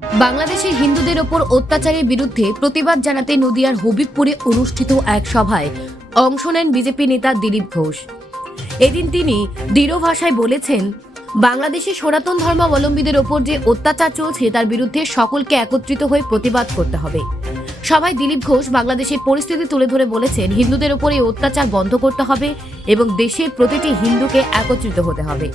বাংলাদেশের হিন্দুদের ওপর অত্যাচারের বিরুদ্ধে প্রতিবাদ জানাতে নদিয়ার হবিবপুরে অনুষ্ঠিত এক সভায় অংশ নেন বিজেপি নেতা দিলীপ ঘোষ। এদিন তিনি দৃঢ় ভাষায় বলেছেন, বাংলাদেশে সনাতন ধর্মাবলম্বীদের ওপর যে অত্যাচার চলছে তার বিরুদ্ধে সকলকে একত্রিত হয়ে প্রতিবাদ করতে হবে। সভায় দিলীপ ঘোষ বাংলাদেশের পরিস্থিতি তুলে ধরে বলেছেন, হিন্দুদের ওপর এই অত্যাচার বন্ধ করতে হবে এবং দেশের প্রতিটি হিন্দুকে একত্রিত হতে হবে।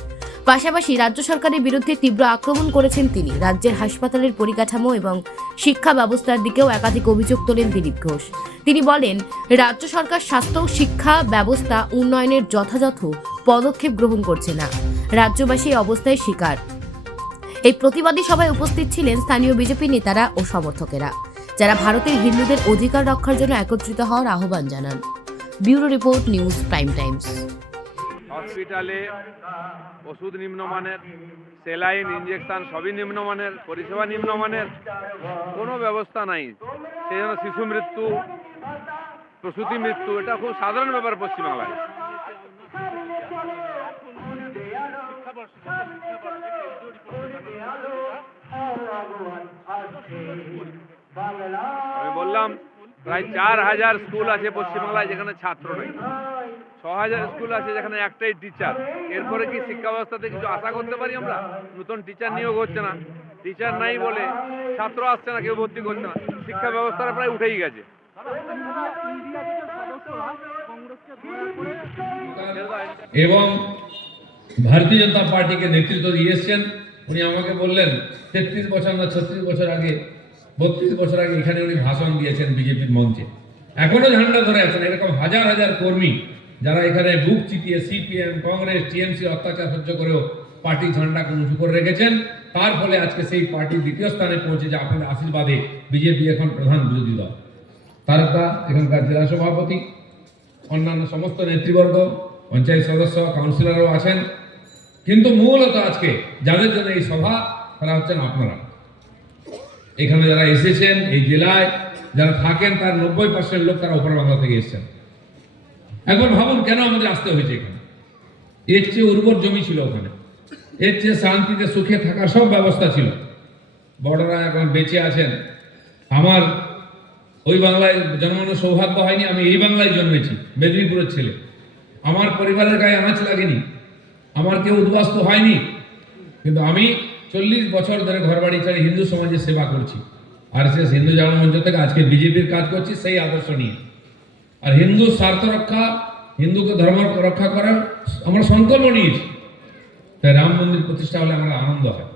পাশাপাশি রাজ্য সরকারের বিরুদ্ধে তীব্র আক্রমণ করেছেন তিনি। রাজ্যের হাসপাতালের পরিকাঠামো এবং শিক্ষা ব্যবস্থার দিকেও একাধিক অভিযোগ তোলেন দিলীপ ঘোষ। তিনি বলেন, রাজ্য সরকার স্বাস্থ্য ও শিক্ষা ব্যবস্থা উন্নয়নের যথাযথ পদক্ষেপ গ্রহণ করছে না। রাজ্যবাসী এই অবস্থায় শিকার। এই প্রতিবাদী সভায় উপস্থিত ছিলেন স্থানীয় বিজেপি নেতারা ও সমর্থকেরা, যারা ভারতের হিন্দুদের অধিকার রক্ষার জন্য একত্রিত হওয়ার আহ্বান জানান। Bureau report, news prime Times. হসপিটালে ওষুধ নিম্নমানের, সেলাইন, ইঞ্জেকশন সবই নিম্নমানের, পরিষেবা নিম্নমানের, কোনো ব্যবস্থা নাই। সেই জন্য শিশু মৃত্যু, প্রসূতি মৃত্যু, এটা খুব সাধারণ ব্যাপার পশ্চিমবাংলায়। আমি বললাম প্রায় 4000 স্কুল আছে পশ্চিমবাংলায় যেখানে ছাত্র নেই, 6000 স্কুল আছে যেখানে একটাই টিচার। এরপরে কি শিক্ষা ব্যবস্থাতে কিছু আশা করতে পারি আমরা? নতুন টিচার নিয়োগ হচ্ছে না, টিচার নাই বলে ছাত্র আসছে না, কেউ ভর্তি করছে না, শিক্ষা ব্যবস্থাটা প্রায় উঠেই গেছে। এবং ভারতীয় জনতা পার্টিকে নেতৃত্ব দিয়েছেন। উনি আমাকে বললেন 33 বছর না 36 বছর আগে, 32 বছর আগে এখানে উনি ভাষণ দিয়েছেন বিজেপির মঞ্চে। এখনো ঝান্ডা ধরে আছেন। এরকম হাজার হাজার কর্মী যারা এখানে বুক চিতিয়ে সিপিএম, কংগ্রেস, টিএমসি অত্যাচার সহ্য করেও পার্টি ঝান্ডাকে উঁচু করে রেখেছেন। তার ফলে আজকে সেই পার্টি দ্বিতীয় স্থানে পৌঁছেছে। আপনাদের আশীর্বাদে বিজেপি এখন প্রধান বিরোধী দল। তারকা এখানকার জেলা সভাপতি, অন্যান্য সমস্ত নেতৃবর্গ, পঞ্চায়েত সদস্য, কাউন্সিলরও আছেন। কিন্তু মূলত আজকে যাদের জন্য এই সভা, তারা হচ্ছেন আপনারা। এখানে যারা এসেছেন, এই জেলায় যারা থাকেন তার 90% লোক তারা ওপর বাংলা থেকে এসেছেন। এখন ভাবুন কেন আমাদের আসতে হয়েছে এখানে। এর চেয়ে উর্বর জমি ছিল ওখানে, এর চেয়ে শান্তিতে সুখে থাকার সব ব্যবস্থা ছিল। বড়রা এখন বেঁচে আছেন। আমার ওই বাংলায় জন্মানোর সৌভাগ্য হয়নি। আমি এই বাংলায় জন্মেছি, মেদিনীপুরের ছেলে। আমার পরিবারের গায়ে আঁচ লাগেনি, আমার কেউ উদ্বাস্তু হয়নি। কিন্তু আমি 40 বছর ধরে ঘরবাড়ি ছেড়ে হিন্দু সমাজের সেবা করছি। আর সে হিন্দু জাগরণ মঞ্চ থেকে আজকে বিজেপির কাজ করছি সেই আদর্শ নিয়ে। আর হিন্দু স্বার্থ রক্ষা, হিন্দুকে ধর্ম রক্ষা করার আমরা সংকল্প নিয়েছি। তাই রাম মন্দির প্রতিষ্ঠা হলে আমাদের আনন্দ হয়,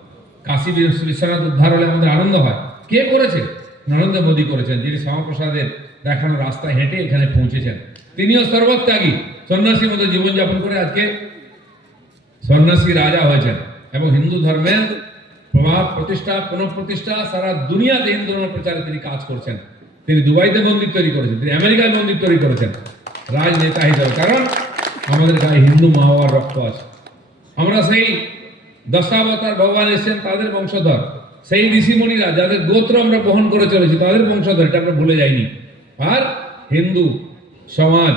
কাশী বিশ্বনাথ উদ্ধার হলে আমাদের আনন্দ হয়। কে করেছে? নরেন্দ্র মোদী করেছেন, যিনি শ্যামাপ্রসাদের দেখানো রাস্তায় হেঁটে এখানে পৌঁছেছেন। তিনিও সর্বত্যাগী, সন্ন্যাসীর মতো জীবনযাপন করে আজকে সন্ন্যাসী রাজা হয়েছেন এবং হিন্দু ধর্মের প্রভাব প্রতিষ্ঠা, পুনঃপ্রতিষ্ঠা সারা দুনিয়াতে হিন্দু ধর্ম প্রচারে তিনি কাজ করছেন। তিনি দুবাইতে মন্দির তৈরি করেছেন, তিনি আমেরিকায় মন্দির তৈরি করেছেন রাজনেতা হিসেবে। কারণ আমাদের গায়ে হিন্দু মা বাবার রক্ত আছে। আমরা সেই দশাবতার ভগবান এসেছেন তাদের বংশধর, সেই ঋষিমণিরা যাদের গোত্র আমরা বহন করে চলেছি তাদের বংশধর, এটা আমরা ভুলে যাইনি। আর হিন্দু সমাজ,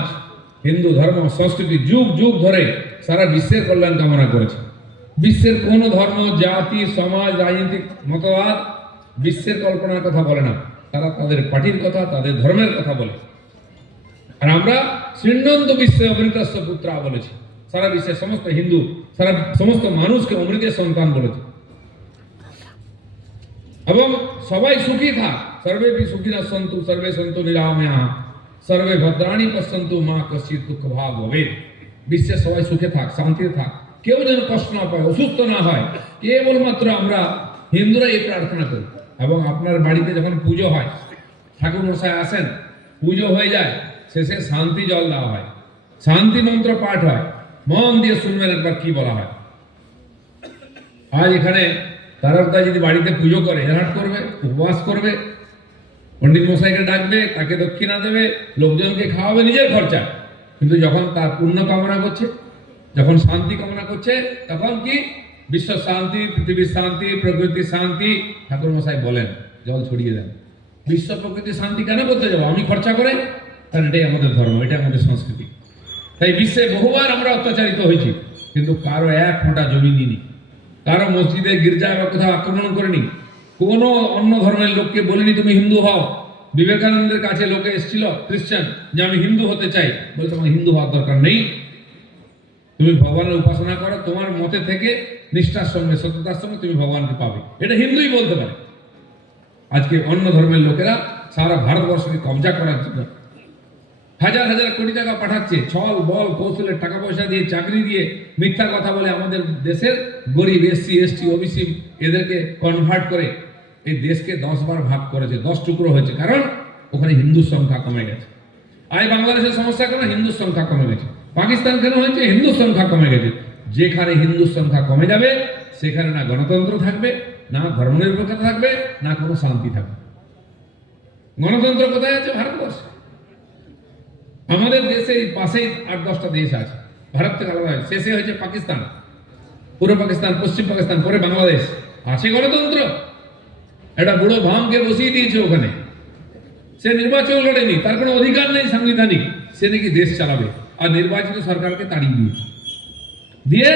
হিন্দু ধর্ম সংস্কৃতি যুগ যুগ ধরে সারা বিশ্বের কল্যাণ কামনা করেছে। বিশ্বের কোনো ধর্ম, জাতি, সমাজ, রাজনৈতিক মতবাদ বিশ্বের কল্পনার কথা বলে না। তারা তাদের পার্টির কথা, তাদের ধর্মের কথা বলে। আর আমরা শ্রীনন্ত বিশ্বে অমৃতস্য পুত্রা বলেছি। সারা বিশ্বের সমস্ত হিন্দু, সারা সমস্ত মানুষকে অমৃতের সন্তান বলেছে। এবং সবাই সুখী থাক, সর্বে সুখিনা সন্তু, সর্বে সন্তু নিরাময়া, সর্বে ভদ্রাণী পশ্যন্তু, মা কশ্চিৎ দুঃখ ভাগ হবে। বিশ্বের সবাই সুখে থাক, শান্তিতে থাক, কেউ যেন কষ্ট না পায়, অসুস্থ না হয়। কেবলমাত্র আমরা হিন্দুরা এই প্রার্থনা করি। এবং আপনার বাড়িতে যখন পুজো হয়, ঠাকুর মশাই আসেন, পুজো হয়ে যায়, শেষে শান্তি জল দেওয়া হয়, শান্তি মন্ত্র পাঠ হয়। মন দিয়ে শুনবেন একবার কি বলা হয়। আজ এখানে তারকদা যদি বাড়িতে পুজো করে, হেরাট করবে, উপবাস করবে, পণ্ডিত মশাইকে ডাকবে, তাকে দক্ষিণা দেবে, লোকজনকে খাওয়াবে নিজের খরচা। কিন্তু যখন তার পুণ্য কামনা করছে, যখন শান্তি কামনা করছে, তখন কি বিশ্ব শান্তি, পৃথিবীর শান্তি, প্রকৃতির শান্তি, ঠাকুর মশাই বলেন জল ছড়িয়ে দেন। বিশ্ব প্রকৃতির শান্তি কেন করতে যাবো আমি খরচা করে? কারণ এটাই আমাদের ধর্ম, এটাই আমাদের সংস্কৃতি। তাই বিশ্বে বহুবার আমরা অত্যাচারিত হয়েছি, কিন্তু কারো এক ফোঁটা জমি নিইনি, কারো মসজিদে, গির্জায় বা কোথাও আক্রমণ করিনি, কোনো অন্য ধর্মের লোককে বলিনি তুমি হিন্দু হও। বিবেকানন্দের কাছে লোকে এসেছিল খ্রিস্টান, যে আমি হিন্দু হতে চাই, বলে তোমার হিন্দু হওয়ার দরকার নেই, তুমি ভগবানের উপাসনা করো, তোমার মতে থেকে নিষ্ঠার সঙ্গে সত্যতার সঙ্গে তুমি ভগবানকে পাবে। এটা হিন্দুই বলতে পারে। আজকে অন্য ধর্মের লোকেরা সারা ভারতবর্ষকে কবজা করার জন্য হাজার হাজার কোটি টাকা পাঠাচ্ছে, ছল বল কৌশলের টাকা পয়সা দিয়ে, চাকরি দিয়ে, মিথ্যা কথা বলে আমাদের দেশের গরিব এসসি এসটি ওবিসি এদেরকে কনভার্ট করে এই দেশকে 10 বার ভাগ করেছে, 10 টুকরো হয়েছে, কারণ ওখানে হিন্দুর সংখ্যা কমে গেছে। আর বাংলাদেশের সমস্যা কেন? হিন্দুর সংখ্যা কমে গেছে। পাকিস্তান কেন হয়েছে? হিন্দুর সংখ্যা কমে গেছে। যেখানে হিন্দুর সংখ্যা কমে যাবে সেখানে না গণতন্ত্র থাকবে, না ধর্মনিরপেক্ষতা থাকবে, না কোনো শান্তি থাকবে। গণতন্ত্র কোথায় আছে? ভারতবর্ষে। আমাদের দেশে পাশেই 8-10টা দেশ আছে, ভারত থেকে আলাদা। শেষে হয়েছে পাকিস্তান, পূর্ব পাকিস্তান, পশ্চিম পাকিস্তান, পরে বাংলাদেশ। আছে গণতন্ত্র? একটা বুড়ো ভামকে বসিয়ে দিয়েছে ওখানে, সে নির্বাচন লড়েনি, তার কোনো অধিকার নেই সাংবিধানিক, সে নাকি দেশ চালাবে, আর নির্বাচিত সরকারকে তাড়িয়ে দিয়েছে। দিয়ে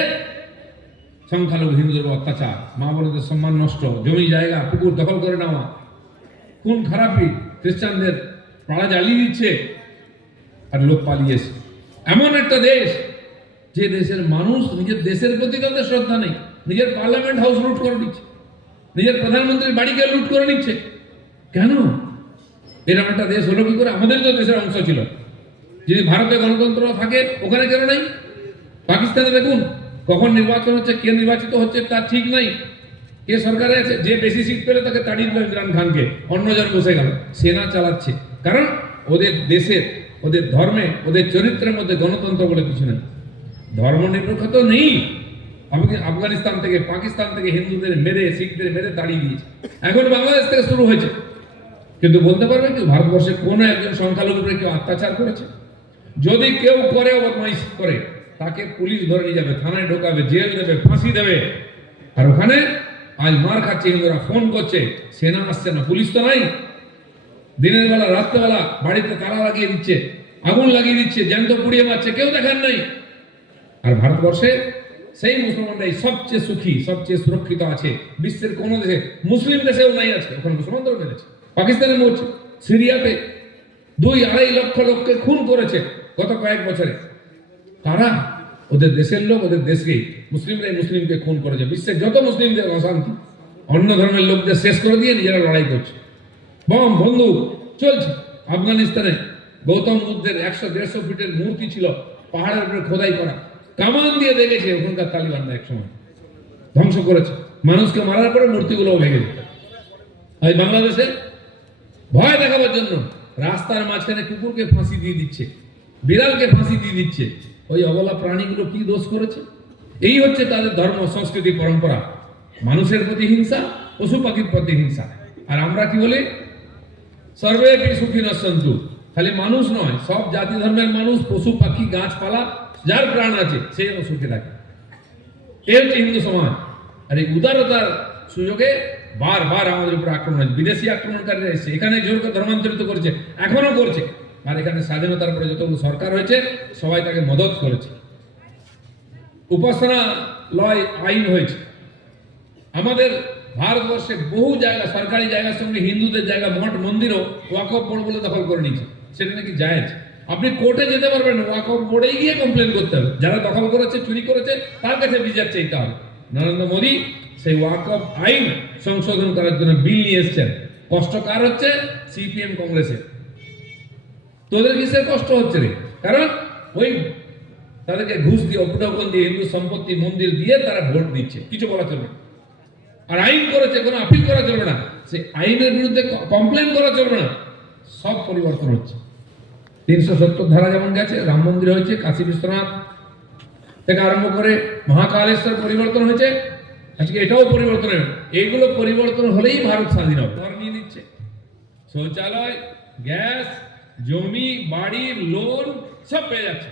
সংখ্যালঘু হিন্দুদের অত্যাচার, মা বোনদের সম্মান নষ্ট, জমি জায়গা পুকুর দখল করে নেওয়া, খুন খারাপি, খ্রিস্টানদের পাড়া জ্বালিয়ে দিচ্ছে, আর লোক পালিয়েছে। এমন একটা দেশ, যে দেশের মানুষ নিজের দেশের প্রতি তাদের শ্রদ্ধা নেই, নিজের পার্লামেন্ট হাউস লুট করে নিচ্ছে, নিজের প্রধানমন্ত্রীর বাড়িকে লুট করে নিচ্ছে। কেন এরকম একটা দেশ হলো কি করে? আমাদের তো দেশের অংশ ছিল। যদি ভারতে গণতন্ত্র থাকে, ওখানে কেন নাই? পাকিস্তানে দেখুন কখন নির্বাচন হচ্ছে, কে নির্বাচিত হচ্ছে তার ঠিক নাই, কে সরকারে আছে, যে বেশি সিট পেলে তাকে তাড়িয়ে দিল ইমরান খানকে, অন্যজন বসে গেল, সেনা চালাচ্ছে। কারণ ওদের দেশের, ওদের ধর্মে, ওদের চরিত্রের মধ্যে গণতন্ত্র বলে কিছু নেই, ধর্মনিরপেক্ষতা নেই। আফগানিস্তান থেকে, পাকিস্তান থেকে হিন্দুদের মেরে, শিখদের মেরে তাড়িয়ে দিয়েছে। এখন বাংলাদেশ থেকে শুরু হয়েছে। কিন্তু বলতে পারবে কি ভারতবর্ষে কোন একজন সংখ্যালঘুর উপরে কেউ অত্যাচার করেছে? যদি কেউ করে, বদমাইশ করে, তাকে পুলিশ ধরে নিয়ে যাবে, থানায় ঢোকাবে, জেল দেবে, ফাঁসি দেবে। আর ওখানে আজ মার খাচ্ছে হিন্দুরা, ফোন করছে, সেনা আসছে না, পুলিশ তো নাই। দিনের বেলা, রাত্রেবেলা বাড়িতে তালা লাগিয়ে দিচ্ছে, আগুন লাগিয়ে দিচ্ছে, জ্যান্ত পুড়িয়ে মারছে, কেউ দেখার নাই। আর ভারতবর্ষে সেই মুসলমানরাই সবচেয়ে সুখী, সবচেয়ে সুরক্ষিত আছে বিশ্বের কোন দেশে, মুসলিম দেশেও নাই আছে, ওখানে মুসলমানদের মেরেছে। পাকিস্তানে মরছে, সিরিয়াতে 2-2.5 লক্ষ লোককে খুন করেছে গত কয়েক বছরে। তারা ওদের দেশের লোক, ওদের দেশকেই, মুসলিমরাই মুসলিমকে খুন করেছে। বিশ্বের যত মুসলিমদের অশান্তি, অন্য ধর্মের লোকদের শেষ করে দিয়ে নিজেরা লড়াই করছে, বম বন্দুক চলছে। আফগানিস্তানে গৌতম বুদ্ধের 100-150 ফিটের মূর্তি ছিল, পাহাড়ের উপরে খোদাই করা, কামান দিয়ে দেখেছে ওখানকার তালিবানরা, এক সময় ধ্বংস করেছে। মানুষকে মারার পরে মূর্তিগুলো ভেঙে যেত। আর বাংলাদেশে ভয় দেখাবার জন্য রাস্তার মাঝখানে কুকুরকে ফাঁসি দিয়ে দিচ্ছে, বিড়ালকে ফাঁসি দিয়ে দিচ্ছে। ওই অবলা প্রাণীগুলো কি দোষ করেছে? এই হচ্ছে তাদের ধর্ম, সংস্কৃতি, পরম্পরা। মানুষের প্রতি হিংসা, পশু পাখির প্রতি হিংসা। আর আমরা কি বলি? সর্বে সুখিনঃ সন্তু। খালি মানুষ নয়, সব জাতি ধর্মের মানুষ, পশু পাখি, গাছপালা, যার প্রাণ আছে সে যেন সুখে থাকে। এই হচ্ছে হিন্দু সমাজ। আর এই উদারতার সুযোগে বারবার আমাদের উপর আক্রমণ হয়েছে। বিদেশি আক্রমণকারীরা এসেছে, এখানে জোর করে ধর্মান্তরিত করেছে, এখনো করছে। আর এখানে স্বাধীনতার পরে যতগুলো সরকার হয়েছে সবাই তাকে মদত করেছে। উপাসনালয় আইন হয়েছে। আমাদের ভারতবর্ষে বহু জায়গা, সরকারি জায়গার সঙ্গে হিন্দুদের জায়গা, মঠ মন্দিরও ওয়াকফ বোর্ড বলে দখল করে নিয়েছে। সেটা নাকি জায়েজ। আপনি কোর্টে যেতে পারবেন না, ওয়াকফ বোর্ডে গিয়ে কমপ্লেন করতে হবে। যারা দখল করেছে, চুরি করেছে, তার কাছে বিচার চাইতে হবে। নরেন্দ্র মোদী সেই ওয়াকফ আইন সংশোধন করার জন্য বিল নিয়ে এসছেন। কষ্ট কার হচ্ছে? সিপিএম কংগ্রেসের। তোদের কিসের কষ্ট হচ্ছে রে? কারণ ওই তাদেরকে ঘুষ দিয়ে, উপঢৌকন দিয়ে, হিন্দু সম্পত্তি, মন্দির দিয়ে তারা ভোট দিচ্ছে, কিছু বলা চলবে না। আর আইন করেছে, কোনো আপিল করা চলবে না, সেই আইনের বিরুদ্ধে কমপ্লেন করা চলবে না। সব পরিবর্তন হচ্ছে। 370 ধারা যেমন গেছে, রাম মন্দির হয়েছে, কাশী বিশ্বনাথ থেকে আরম্ভ করে মহাকালেশ্বর পরিবর্তন হয়েছে, আজকে এটাও পরিবর্তন হবে। এইগুলো পরিবর্তন হলেই ভারত স্বাধীন হবে। ঘর নিয়ে নিচ্ছে, শৌচালয়, গ্যাস, জমি, বাড়ির লোন সব পেয়ে যাচ্ছে।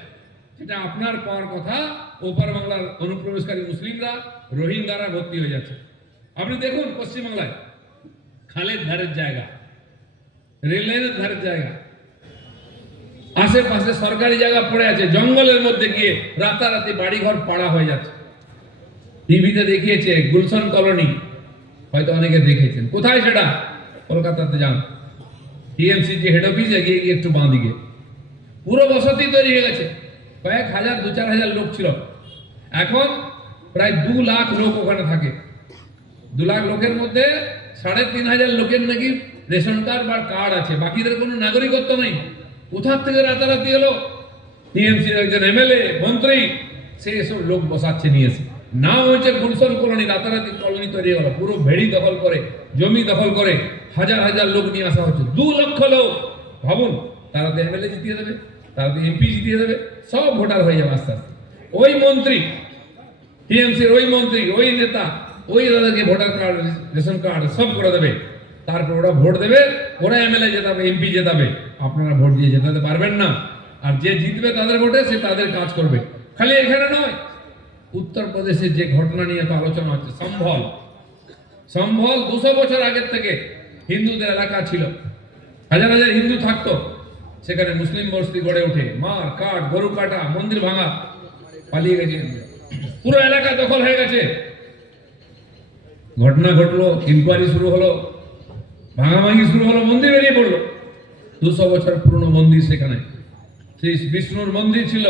সেটা আপনার পাওয়ার কথা, ওপার বাংলার অনুপ্রবেশকারী মুসলিমরা, রোহিঙ্গারা ভর্তি হয়ে যাচ্ছে। আপনি দেখুন পশ্চিমবাংলায় খালের ধারের জায়গা, রেল লাইনের ধারের জায়গা, আশেপাশে সরকারি জায়গা পড়ে আছে, জঙ্গলের মধ্যে গিয়ে রাতারাতি বাড়িঘর পাড়া হয়ে যাচ্ছে। টিভিতে দেখিয়েছে গুলশান কলোনি, হয়তো অনেকে দেখেছেন। কোথায় সেটা? কলকাতাতে যান, টিএমসি যে হেড অফিস এগিয়ে গিয়ে একটু বাঁ দিকে পুরো বসতি তৈরি হয়ে গেছে। কয়েক হাজার, 2-4 হাজার লোক ছিল, এখন প্রায় 2 লাখ লোক ওখানে থাকে। 2 লাখ লোকের মধ্যে 3,500 লোকের নাকি রেশন কার্ড বা কার্ড আছে, বাকিদের কোনো নাগরিকত্ব নেই। কোথার থেকে রাতারাতি এলো? টিএমসির একজন এমএলএ, মন্ত্রী, সে এসব লোক বসাচ্ছে নিয়ে এসে। নাম হয়েছে গুলশন কলোনি, রাতারাতি কলোনি তৈরি হলো, পুরো ভেড়ি দখল করে, জমি দখল করে হাজার হাজার লোক নিয়ে আসা হচ্ছে। 2 লক্ষ লোক। ভাবুন, তারা তো এমএলএ জিতিয়ে দেবে, তারা তো এমপি জিতিয়ে দেবে, সব ভোটার হয়ে যাবে আস্তে আস্তে। ওই মন্ত্রী, টিএমসির ওই মন্ত্রী, ওই নেতা, ওই দাদাকে ভোটার কার্ড, রেশন কার্ড সব করে দেবে। তারপর ওরা ভোট দেবে, ওরা এমএলএ জেতাবে, এমপি জেতাবে, আপনারা ভোট দিয়ে জেতাতে পারবেন না। আর যে জিতবে তাদের ভোটে, সে তাদের কাজ করবে। খালি এখানে নয়, উত্তরপ্রদেশের যে ঘটনা নিয়ে তো আলোচনা হচ্ছে, সম্ভল 200 বছর আগের থেকে হিন্দুদের এলাকা ছিল, হাজার হাজার হিন্দু থাকতো সেখানে। মুসলিম বস্তি গড়ে ওঠে, মার কাট, গরু কাটা, মন্দির ভাঙা, পালিয়ে গেছে, পুরো এলাকা দখল হয়ে গেছে। ঘটনা ঘটলো, ইনকোয়ারি শুরু হলো, ভাঙাভাঙি শুরু হলো, মন্দির বেরিয়ে পড়লো। 200 বছর পুরনো মন্দির সেখানে, সেই বিষ্ণুর মন্দির ছিল।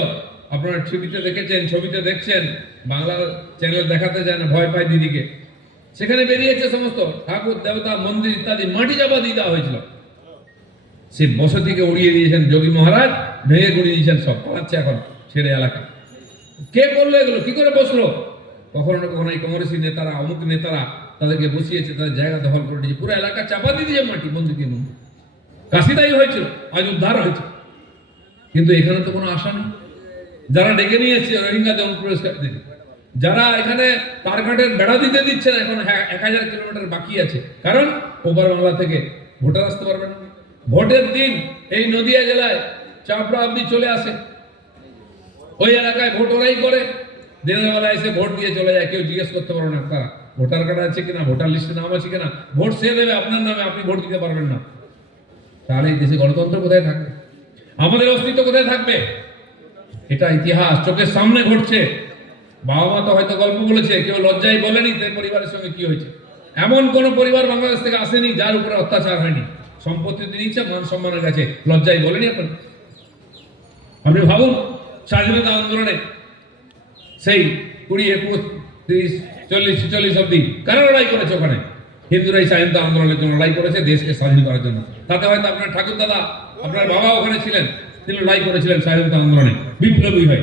আপনারা ছবিতে দেখেছেন, ছবিতে দেখছেন, বাংলার চ্যানেল দেখাতে যায় না, ভয় পায় দিদিকে। সেখানে বেরিয়েছে সমস্ত ঠাকুর দেবতা, মন্দির ইত্যাদি মাটি চাপা দিয়ে দেওয়া হয়েছিল। সে বসতিকে উড়িয়ে দিয়েছেন যোগী মহারাজ, ভেঙে গুড়িয়ে দিয়েছেন, সব পালাচ্ছে এখন ছেড়ে এলাকা। কে করলো এগুলো? কি করে বসলো? কখনো না কখনো এই কংগ্রেসী নেতারা, অমুক নেতারা তাদেরকে বসিয়েছে, তাদের জায়গা দখল করে দিয়েছে, পুরো এলাকা চাপা দিয়ে দিয়েছে মাটি, মন্দিরকে মন্দির। কাশিদাই হয়েছিল, আজ উদ্ধার হয়েছে, কিন্তু এখানে তো কোনো আশা নেই। যারা ডেকে নিয়ে এসেছে রোহিঙ্গাদের অনুপ্রবেশকারীদের, যারা এখানে তারঘাটের বেড়া দিতে দিচ্ছে না, এখন 1000 কিলোমিটার বাকি আছে, কারণ ওপার বাংলা থেকে ভোটার আসতে পারবে না। ভোটের দিন এই নদিয়া জেলায় চাপড়া অব্দি চলে আসে, ওই এলাকায় ভোট ওরাই করে, দিনের বেলা এসে ভোট দিয়ে চলে যায়, কেউ জিজ্ঞেস করতে পারবে না তারা ভোটার কার্ড আছে কিনা, ভোটার লিস্টে নাম আছে কিনা। ভোট সে দেবে আপনার নামে, আপনি ভোট দিতে পারবেন না। তাহলে এই দেশে গণতন্ত্র কোথায় থাকবে? আমাদের অস্তিত্ব কোথায় থাকবে? এটা ইতিহাস চোখের সামনে ঘটছে। বাবা মা তো হয়তো গল্প বলেছে, কেউ লজ্জায় বলেনি তার পরিবারের সঙ্গে কি হয়েছে। এমন কোন পরিবার বাংলাদেশ থেকে আসেনি যার উপরে অত্যাচার হয়নি, সম্পত্তি নিয়েছে, মান সম্মানের কাছে লজ্জায় বলেনি। আপনি ভাবুন, স্বাধীনতা আন্দোলনে সেই 20, 21, 30, 40, 46 অব্দি কারা লড়াই করেছে? ওখানে হিন্দুরাই স্বাধীনতা আন্দোলনের জন্য লড়াই করেছে, দেশকে স্বাধীন করার জন্য। তাতে হয়তো আপনার ঠাকুর দাদা, আপনার বাবা ওখানে ছিলেন, তিনি লড়াই করেছিলেন স্বাধীনতা আন্দোলনে, বিপ্লবী হয়ে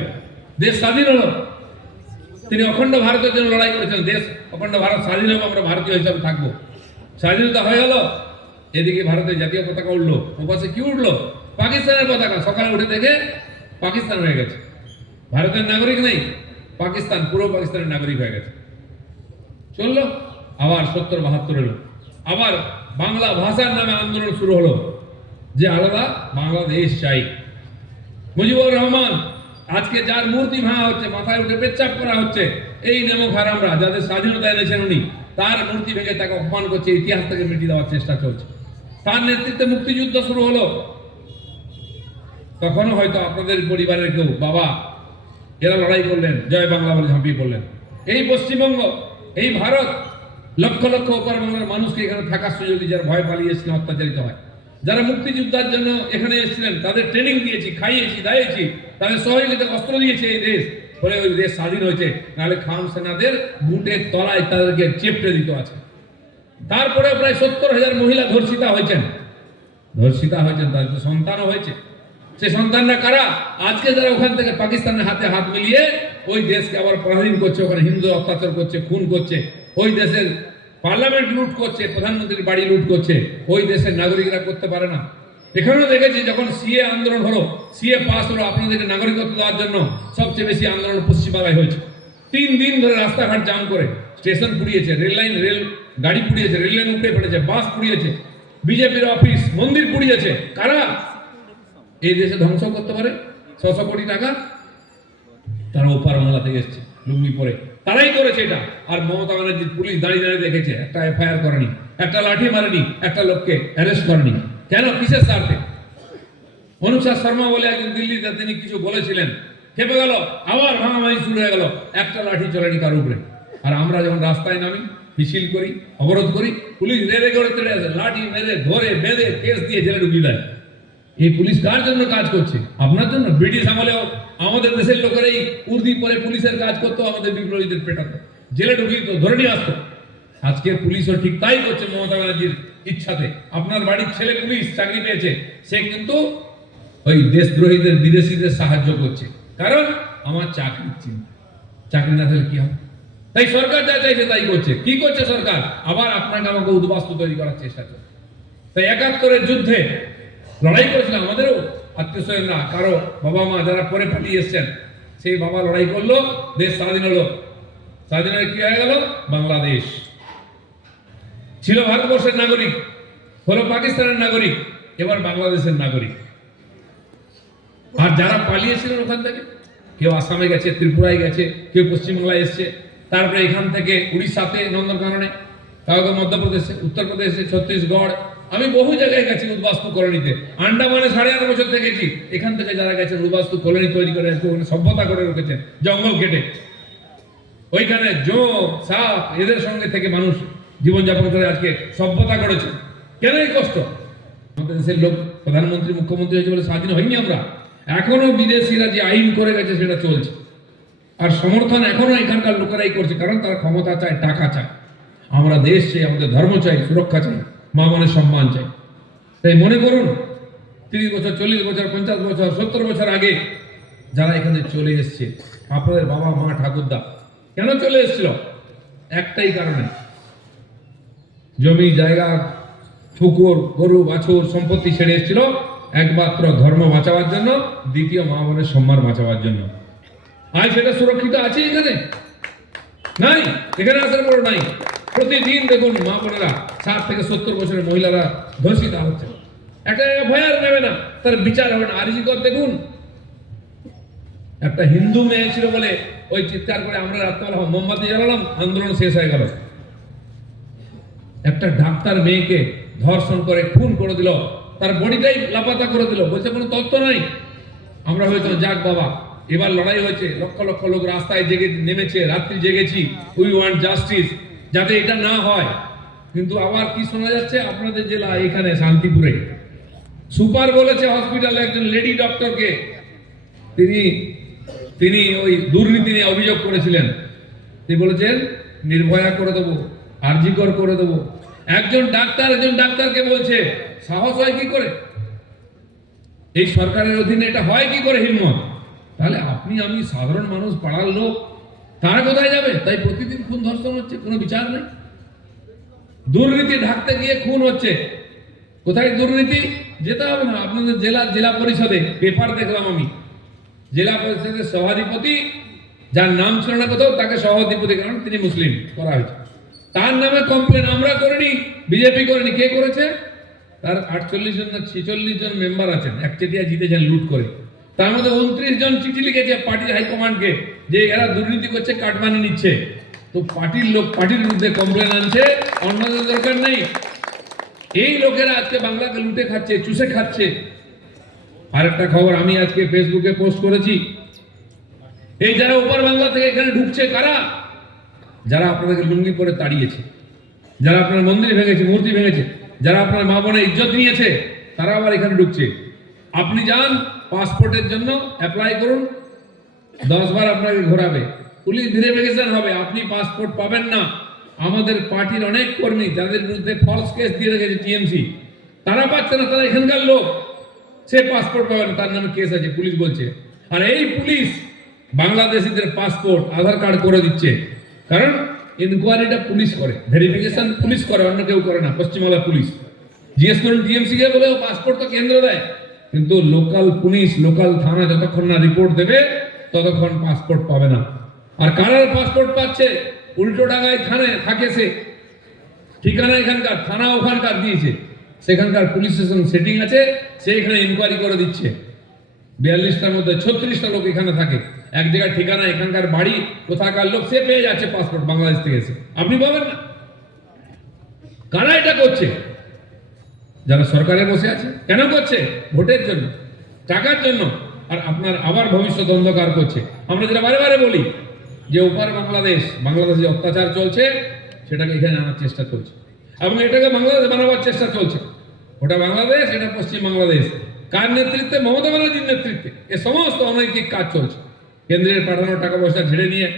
দেশ স্বাধীন হলো। তিনি অখণ্ড ভারতের জন্য লড়াই করেছিলেন, দেশ অখণ্ড ভারত স্বাধীন হবে, আমরা ভারতীয় হিসাবে থাকবো। স্বাধীনতা হয়ে গেল, এদিকে ভারতের জাতীয় পতাকা উঠলো, ওপাশে কি উঠলো? পাকিস্তানের পতাকা। সকালে উঠে দেখে পাকিস্তান হয়ে গেছে, ভারতের নাগরিক নেই, পাকিস্তান, পুরো পাকিস্তানের নাগরিক হয়ে গেছে। চললো আবার 70-72 এলো, আবার বাংলা ভাষার নামে আন্দোলন শুরু হলো, যে আলাদা বাংলাদেশ চাই। মুজিবুর রহমান, আজকে যার মূর্তি ভাঙা হচ্ছে, মাথায় উঠে পেচ্ছাপ করা হচ্ছে, এই নেমক হারামরা যাদের স্বাধীনতা এনেছেন উনি, তার মূর্তি ভেঙে তাকে অপমান করছে, ইতিহাস থেকে মিটিয়ে দেওয়ার চেষ্টা চলছে। তার নেতৃত্বে মুক্তিযুদ্ধ শুরু হলো। তখনও হয়তো আপনাদের পরিবারের কেউ বাবা এরা লড়াই করলেন, জয় বাংলা বলে ঝাঁপিয়ে পড়লেন। এই পশ্চিমবঙ্গ, এই ভারত লক্ষ লক্ষ ওপার বাংলার মানুষকে এখানে থাকার সুযোগ দিয়ে, যারা ভয় পালিয়ে এসেছিলেন, অত্যাচারিত হয়, যারা মুক্তিযোদ্ধার জন্য এখানে এসেছিলেন, তাদের ট্রেনিং দিয়েছি, খাইয়েছি, দাইয়েছি, তাদের সহযোগিতা অস্ত্র দিয়েছে এই দেশ, ফলে ওই দেশ স্বাধীন হয়েছে। নাহলে খান সেনাদের বুটের তলায় তাদেরকে চেপটে দিত আছে। তারপরে প্রায় 70,000 মহিলা ধর্ষিতা হয়েছেন, তাদের তো সন্তানও হয়েছে। সে সন্তানরা কারা? আজকে যারা ওখান থেকে পাকিস্তানের হাতে হাত মিলিয়ে ওই দেশকে আবার পরাধীন করছে, ওখানে হিন্দু অত্যাচার করছে, খুন করছে, ওই দেশের পার্লামেন্ট লুট করছে, প্রধানমন্ত্রীর বাড়ি লুট করছে, ওই দেশের নাগরিকরা করতে পারে না। এখানেও দেখেছি, যখন সিএ আন্দোলন হলো, সিএ পাস হলো, আপনাদেরকে নাগরিকত্ব দেওয়ার জন্য সবচেয়ে বেশি আন্দোলন পশ্চিমবাংলায় হয়েছে। 3 দিন ধরে রাস্তাঘাট জাম করে, স্টেশন পুড়িয়েছে, রেল গাড়ি পুড়িয়েছে, রেল লাইন উপড়ে ফেলেছে, বাস পুড়িয়েছে, বিজেপির অফিস, মন্দির পুড়িয়েছে। কারা এই দেশে ধ্বংস করতে পারে? 600 কোটি টাকা তারা ওপার বাংলা থেকে এসছে লুঙ্গি পরে, তারাই করেছে এটা। আর মমতা ব্যানার্জির পুলিশ দাঁড়িয়ে দাঁড়িয়ে দেখেছে, একটা এফআইআর করেনি, একটা লাঠি মারেনি, একটা লোককে অ্যারেস্ট করেনি। কেন? কিসের স্বার্থে? অনুষা শর্মা বলে একজন দিল্লিতে, তিনি কিছু বলেছিলেন, খেপে গেল, আবার ভাঙাভাঙি শুরু হয়ে গেল, একটা লাঠি চলেনি কারো উপরে। আর আমরা যখন রাস্তায় নামি, মিছিল করি, অবরোধ করি, পুলিশ রেড়ে করে চলে আসে, লাঠি মেরে ধরে বেঁধে কেস দিয়ে জেলে ঢুকিয়ে দেয়। এই পুলিশ কার জন্য কাজ করছে? আপনার জন্য। ব্রিটিশ আমলেও আমাদের দেশের লোকেরাই উর্দি পরে পুলিশের কাজ করতো, আমাদের বিপ্লবীদের পেটাতো, জেলে ঢুকিয়ে তো ধরে নিয়ে আসতো। আজকের পুলিশও ঠিক তাই করছে মমতা ব্যানার্জির ইচ্ছাতে। আপনার বাড়ির ছেলে পুলিশ চাকরি পেয়েছে, সে কিন্তু ওই দেশদ্রোহীদের বিদেশিদের সাহায্য করছে, কারণ আমার চাকরির চিন্তা। চাকরি না থাকলে কি হবে? তাই সরকার যা চাইছে তাই করছে। কি করছে সরকার? আবার আপনাকে আমাকে উদ্বাস্তু তৈরি করার চেষ্টা করছে। তাই ৭১-এর যুদ্ধে লড়াই করেছিলাম, আমাদেরও আত্মীয় স্বজনরা, কারো বাবা মা যারা পরে পালিয়ে এসছেন, সেই বাবা লড়াই করলো, দেশ স্বাধীন হলো। স্বাধীন হয়ে কি হয়ে গেল? বাংলাদেশ ছিল ভারতবর্ষের নাগরিক, হলো পাকিস্তানের নাগরিক, এবার বাংলাদেশের নাগরিক। আর যারা পালিয়েছিলেন ওখান থেকে, কেউ আসামে গেছে, ত্রিপুরায় গেছে, কেউ পশ্চিমবাংলায় এসছে, তারপরে এখান থেকে উড়িষ্যাতে নন্দনকাননে, কাউকে মধ্যপ্রদেশে, উত্তরপ্রদেশে, ছত্তিশগড়, আমি বহু জায়গায় গেছি উদ্বাস্তু কলোনিতে। আন্ডামানে 8.5 বছর থেকেছি। এখান থেকে যারা গেছেন উদ্বাস্তু কলোনি তৈরি করে ওখানে সভ্যতা করে রেখেছেন, জঙ্গল কেটে ওইখানে জোক সাপ এদের সঙ্গে থেকে মানুষ জীবনযাপন করে আজকে সভ্যতা করেছে। কেন এই কষ্ট? আমাদের দেশের লোক প্রধানমন্ত্রী মুখ্যমন্ত্রী হয়েছে বলে স্বাধীন হয়নি আমরা। এখনো বিদেশিরা যে আইন করে গেছে সেটা চলছে, আর সমর্থন এখনো এখানকার লোকেরাই করছে, কারণ তারা ক্ষমতা চায়, টাকা চায়। আমরা দেশ চাই, আমাদের ধর্ম চাই, সুরক্ষা চাই, মা বোনের সম্মান চাই। তাই মনে করুন 30 বছর, 40 বছর, 50 বছর, 70 বছর আগে যারা এখানে চলে এসছে, আপনাদের বাবা মা ঠাকুরদা কেন চলে এসেছিল? একটাই কারণে, জমি জায়গা পুকুর গরু বাছুর সম্পত্তি ছেড়ে এসেছিল একমাত্র ধর্ম বাঁচাবার জন্য, দ্বিতীয় মা বোনের সম্মান বাঁচাবার জন্য। আজ সেটা সুরক্ষিত আছে এখানে? নাই, এখানে আসার পর নাই। প্রতিদিন দেখুন মা বোনেরা 60 থেকে 70 বছরের মহিলারা ধর্ষিতা হচ্ছে, একটা এফআইআর নেবে না, তার বিচার হবে না। আরজি কর দেখুন, একটা হিন্দু মেয়ে ছিল বলে ওই চিৎকার করে আমরা রাত্রেবেলা মোমবাতি জ্বালালাম, আন্দোলন শেষ হয়ে গেল। একটা ডাক্তার মেয়েকে ধর্ষণ করে খুন করে দিল, তার বডিটাই লাপাতা করে দিল, বলছে কোনো তথ্য নাই। আমরা হয়তো যাক বাবা, এবার লড়াই হয়েছে, লক্ষ লক্ষ লোক রাস্তায় জেগে নেমেছে, রাত্রি জেগেছি, উই ওয়ান্ট জাস্টিস, যাতে এটা না হয়। কিন্তু আবার কি শোনা যাচ্ছে আপনাদের জেলা এখানে শান্তিপুরে, সুপার বলেছে হসপিটালে একজন লেডি ডক্টরকে, তিনি ওই দুর্নীতি নিয়ে অভিযোগ করেছিলেন, তিনি বলেছেন নির্ভয়া করে দেবো, আরজি কর করে দেবো। একজন ডাক্তারকে বলছে, সাহস হয় কি করে? এই সরকারের অধীনে এটা হয় কি করে হিম্মত? তাহলে আপনি আমি সাধারণ মানুষ, পাড়ার লোক, তারা কোথায় যাবে? তাই প্রতিদিন খুন ধর্ষণ হচ্ছে, কোনো বিচার নেই। দুর্নীতি ঢাকতে গিয়ে খুন হচ্ছে। কোথায় দুর্নীতি? যেতে হবে না আপনাদের জেলা পরিষদে, পেপার দেখলাম আমি, জেলা পরিষদের সভাধিপতি, যার নাম ছিল না কোথাও, তাকে সভাধিপতি, কারণ তিনি মুসলিম করা হয়েছে, তার নামে কমপ্লেন আমরা করিনি, বিজেপি করেনি। কে করেছে? তার 48 জন না 46 জন মেম্বার আছেন, একচেটিয়া জিতেছেন লুট করে। তার মধ্যে 29 জন চিঠি লিখেছে পার্টির হাইকমান্ডকে যে এরা দুর্নীতি করছে, কাটমানি নিচ্ছে। তো পার্টির লোক পার্টির বিরুদ্ধে কমপ্লেন আনছে, অন্যদের দরকার নেই। এই লোকেরা আজকে বাংলাকে লুটে খাচ্ছে, চুষে খাচ্ছে। আরেকটা খবর আমি আজকে ফেসবুকে পোস্ট করেছি, এই যারা উপর বাংলা থেকে এখানে ঢুকছে কারা? যারা আপনাদেরকে লুঙ্গি পরে তাড়িয়েছে, যারা আপনার মন্দির ভেঙেছে, মূর্তি ভেঙেছে, যারা আপনার মা বোনের ইজ্জত নিয়েছে, তারা আবার এখানে ঢুকছে। আপনি যান পাসপোর্টের জন্য অ্যাপ্লাই করুন, 10 বার আপনাকে ঘোরাবে, পুলিশ ভেরিফিকেশন হবে, আপনি পাসপোর্ট পাবেন না। আমাদের পার্টির অনেক কর্মী যাদের বিরুদ্ধে ফলস কেস দিয়ে রেখেছে টিএমসি, তারা পাচ্ছে না, তারা এখানকার লোক, সে পাসপোর্ট পাবে না, তার নামে কেস আছে, পুলিশ বলছে। আর এই পুলিশ বাংলাদেশিদের পাসপোর্ট আধার কার্ড করে দিচ্ছে, কারণ ইনকোয়ারিটা পুলিশ করে, ভেরিফিকেশন পুলিশ করে, অন্য কেউ করে না। পশ্চিমবাংলা পুলিশ জিজ্ঞেস করুন টিএমসি কে, বলে পাসপোর্ট তো কেন্দ্র দেয়, কিন্তু লোকাল পুলিশ, লোকাল থানা যতক্ষণ না রিপোর্ট দেবে ততক্ষণ পাসপোর্ট পাবে না। আর কারার পাসপোর্ট পাচ্ছে? উল্টোডাঙ্গায় থাকে সে, ঠিকানা এখানকার, থানা ওখানকার দিয়েছে, সেখানকার পুলিশ স্টেশন সেটিং আছে, সে এখানে ইনকোয়ারি করে দিচ্ছে। 42টার মধ্যে 36টা লোক এখানে থাকে, এক জায়গায় ঠিকানা, এখানকার বাড়ি, কোথাকার লোক, সে পেয়ে যাচ্ছে পাসপোর্ট বাংলাদেশ থেকে এসে, আপনি পাবেন না। কারা এটা করছে? যারা সরকারে বসে আছে। কেন করছে? ভোটের জন্য, টাকার জন্য। আর আপনার আবার ভবিষ্যৎ অন্ধকার করছে। আমরা যেটা বারে বারে বলি যে ওপার বাংলাদেশে অত্যাচার চলছে, সেটাকে এখানে আনার চেষ্টা চলছে এবং এটাকে বাংলাদেশ বানাবার চেষ্টা চলছে। ওটা বাংলাদেশ, এটা পশ্চিম বাংলাদেশ। কার নেতৃত্বে? মমতা ব্যানার্জির নেতৃত্বে এ সমস্ত অনৈতিক কাজ চলছে। কেন্দ্রের পাঠানো টাকা পয়সা ঝেড়ে নিয়ে,